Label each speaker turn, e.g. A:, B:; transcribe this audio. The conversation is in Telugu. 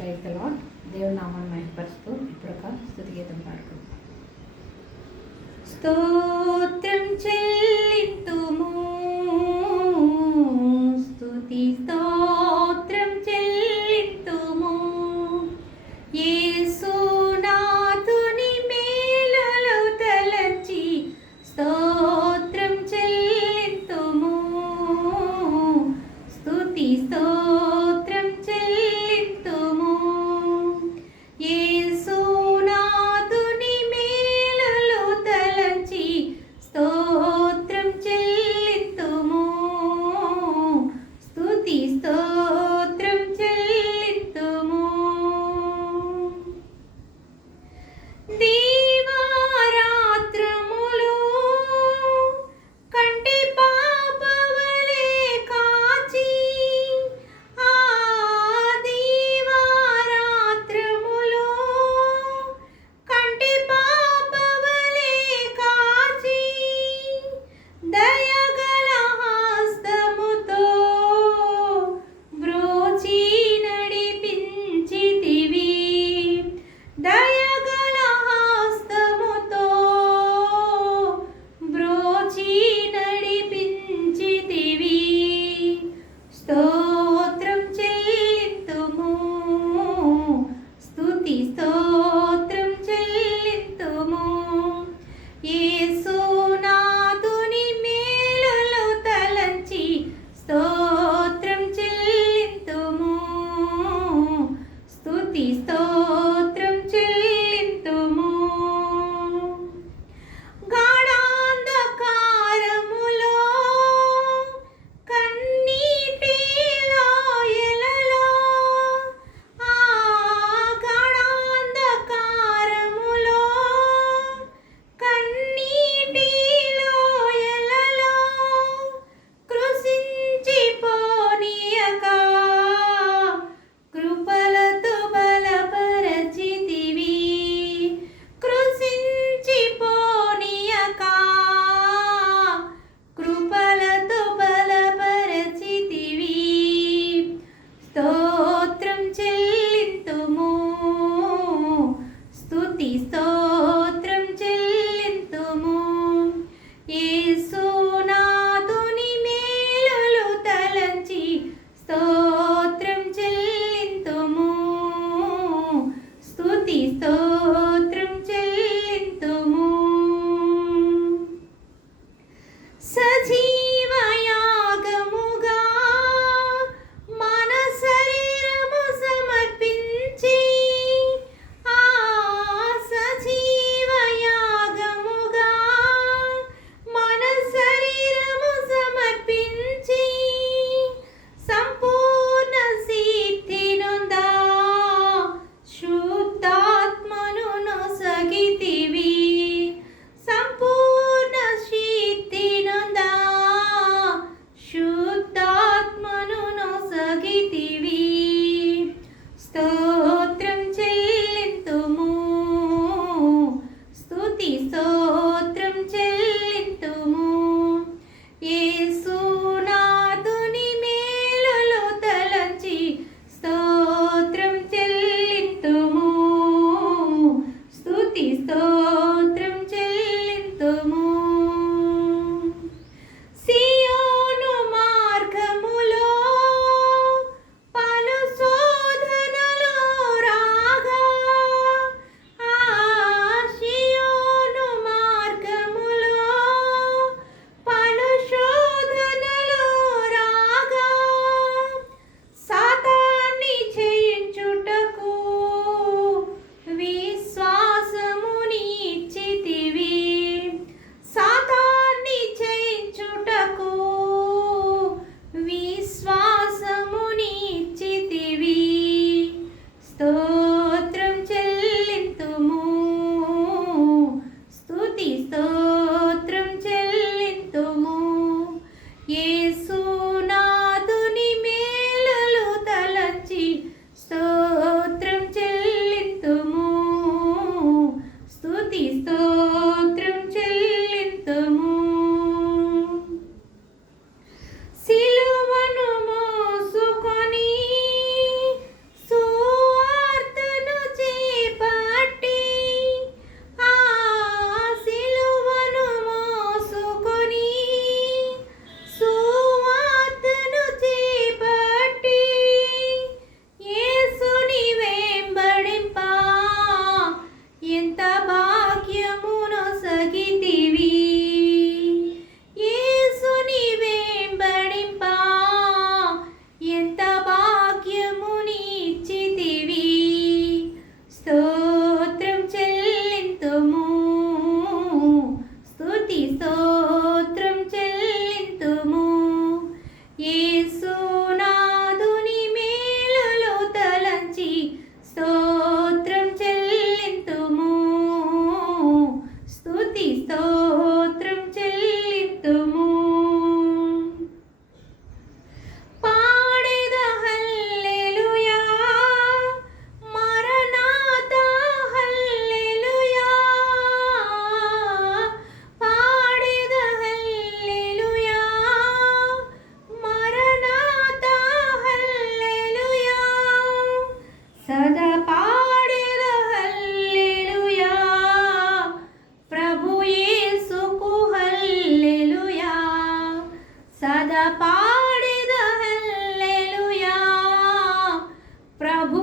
A: రైతు లాట్ దేవుని నామాన్ని మహిపరుస్తూ ఇప్పుడు ఒక స్థుతి గీతం పాడుకుందాం. స్తోత్రం చెల్లింతుము స్థుతితో bertemu ప్రభు